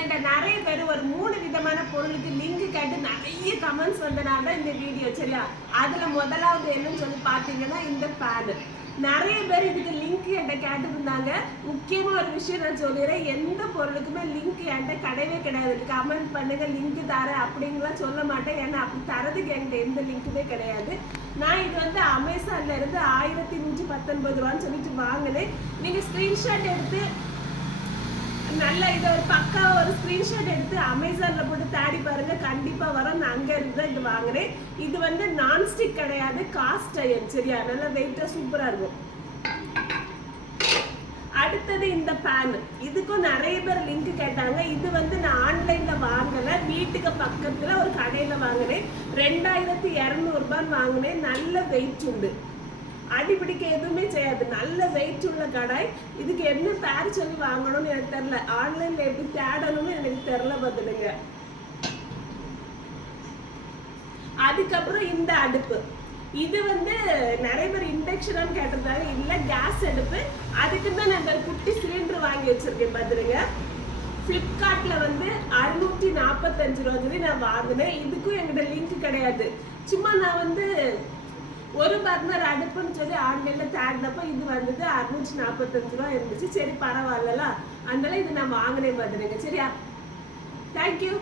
என்கிட்ட நிறைய பேர் ஒரு மூணு விதமான பொருளுக்கு லிங்க் கேட்டு நிறைய கமெண்ட்ஸ் வந்தனால தான் இந்த வீடியோ சரியா? அதில் முதலாவது என்னன்னு சொல்லி பார்த்தீங்கன்னா இந்த பேனு நிறைய பேர் இதுக்கு லிங்க் என்கிட்ட கேட்டுருந்தாங்க. முக்கியமாக ஒரு விஷயம் நான் சொல்லிடுறேன். எந்த பொருளுக்குமே லிங்க் என்கிட்ட கிடையவே கிடையாது. கமெண்ட் பண்ணுங்க லிங்க் தரேன் அப்படிங்கலாம் சொல்ல மாட்டேன். ஏன்னா அப்படி தரதுக்கு என்கிட்ட எந்த லிங்க்குமே கிடையாது. நான் இது வந்து அமேசான்ல இருந்து ஆயிரத்தி நூற்றி பத்தொன்பது ரூபான்னு சொல்லிட்டு வாங்கினேன். நீங்கள் ஸ்க்ரீன்ஷாட் எடுத்து நல்ல இதை ஒரு பக்கா ஒரு ஸ்கிரீன்ஷாட் எடுத்து அமேசான்ல போட்டு தேடி பாருங்க. கண்டிப்பா வரும். நான் அங்க இருந்து தான் இது வாங்குறேன். இது வந்து நான்ஸ்டிக் கிடையாது. காஸ்ட் அயன் சரியா? நல்லா வெயிட்டா சூப்பரா இருக்கும். அடுத்தது இந்த பேன் இதுக்கும் நிறைய பேர் லிங்க் கேட்டாங்க. இது வந்து நான் ஆன்லைன்ல வாங்கல. வீட்டுக்கு பக்கத்துல ஒரு கடையில வாங்கினேன். ரெண்டாயிரத்தி இரநூறுபான்னு வாங்கினேன். நல்ல வெயிட் உண்டு. அடிபிடிக்க எதுவுமே செய்யாது. நல்ல வெயிட் உள்ள கடாய். இதுக்கு என்ன பேர் சொல்லி வாங்கணும்னு எனக்கு தெரில ஆன்லைன்ல எப்படி தேடணும்னு எனக்கு தெரில பார்த்துடுங்க. அதுக்கப்புறம் இந்த அடுப்பு. இது வந்து நிறைய பேர் இண்டக்ஷன் கேட்டிருந்தாங்க. இல்லை கேஸ் அடுப்பு. அதுக்கு தான் நான் இந்த குட்டி சிலிண்டர் வாங்கி வச்சிருக்கேன் பார்த்துடுங்க. ஃப்ளிப்கார்ட்ல வந்து அறுநூற்றி நாற்பத்தஞ்சு ரூபா சொல்லி நான் வாங்கினேன். இதுக்கும் என்கிட்ட லிங்க் கிடையாது. சும்மா நான் வந்து ஒரு பர்னர் அடுப்புன்னு சொல்லி ஆன்லைன்ல தேடினப்போ இது வந்தது அறுநூற்றி நாற்பத்தஞ்சு ரூபா இருந்துச்சு. சரி பரவாயில்லல. அதனால இது நான் வாங்கினேன் பார்த்துடுங்க சரியா? தேங்க்யூ